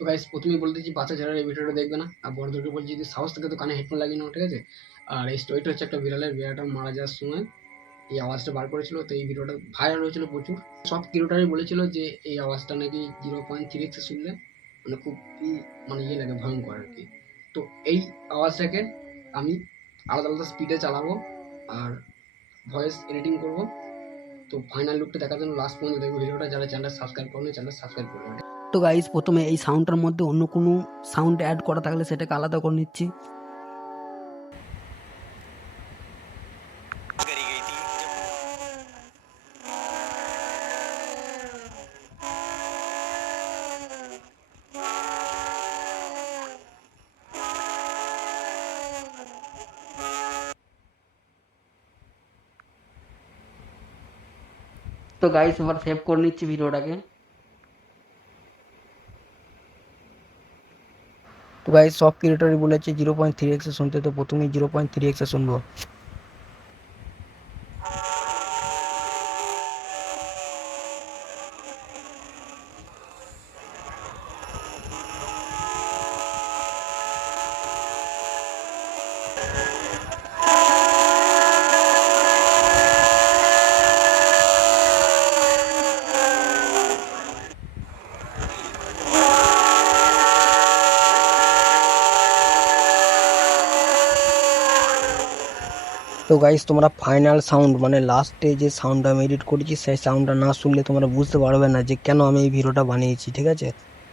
তো গাইস প্রথমেই বলে দিচ্ছি, বাচ্চা ছেলেরা এই ভিডিওটা দেখবে না, আর বড়দেরকে বলছি যদি সাহস থাকে তো কানে হেডফোন লাগিয়ে নাও, ঠিক আছে? আর এই স্টোরিটা হচ্ছে একটা বিড়ালটা মারা যাওয়ার সময় এই আওয়াজটা বার করেছিল, তো এই ভিডিওটা ভাইরাল হয়েছিল প্রচুর। সব ক্রিয়েটারই বলেছিল যে এই আওয়াজটা নাকি 0.3x শুনলে মানে খুব মানে ইয়ে লাগে, ভয়ঙ্কর আর কি। তো এই আওয়াজটাকে আমি আলাদা আলাদা স্পিডে চালাবো আর ভয়েস এডিটিং করব। তো ফাইনাল লুকটা দেখার জন্য লাস্ট পর্যন্ত দেখবো ভিডিওটা। যারা চ্যানেলটা সাবস্ক্রাইব করেনি চ্যানেলটা সাবস্ক্রাইব করে নেবে। তো গাইস প্রথমে এই সাউন্ডটার মধ্যে অন্য কোনো সাউন্ড অ্যাড করা থাকলে সেটাকে আলাদা করে নিচ্ছি। তো গাইস এবার সেভ করে নিচ্ছি ভিডিওটাকে। তো গাইস সব ক্রিয়েটরই বলেছে 0.3x এ শুনতে, তো প্রথমেই 0.3x এ শুনবো। তো গাইস তোমরা ফাইনাল সাউন্ড মানে লাস্টে যে সাউন্ডটা আমি এডিট করেছি সেই সাউন্ডটা না শুনলে তোমরা বুঝতে পারবে না যে কেন আমি এই ভিডিওটা বানিয়েছি, ঠিক আছে?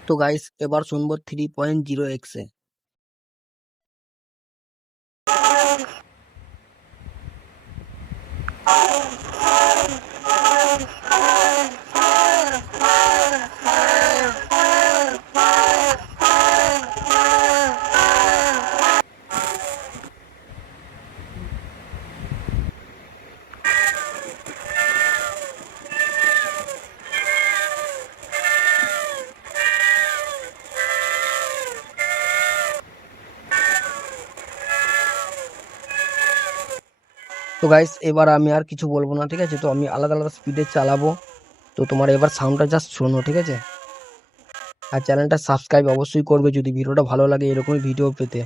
তো গাইস এবার শুনবো 3.0x এ। তো গাইস এবার আমি আর কিছু বলবো না, ঠিক আছে? তো আমি আলাদা আলাদা স্পিডে চালাবো, তো তোমার এবার সাউন্ডটা জাস্ট শোনো, ঠিক আছে? আর চ্যানেলটা সাবস্ক্রাইব অবশ্যই করবে যদি ভিডিওটা ভালো লাগে এরকমই ভিডিও পেতে।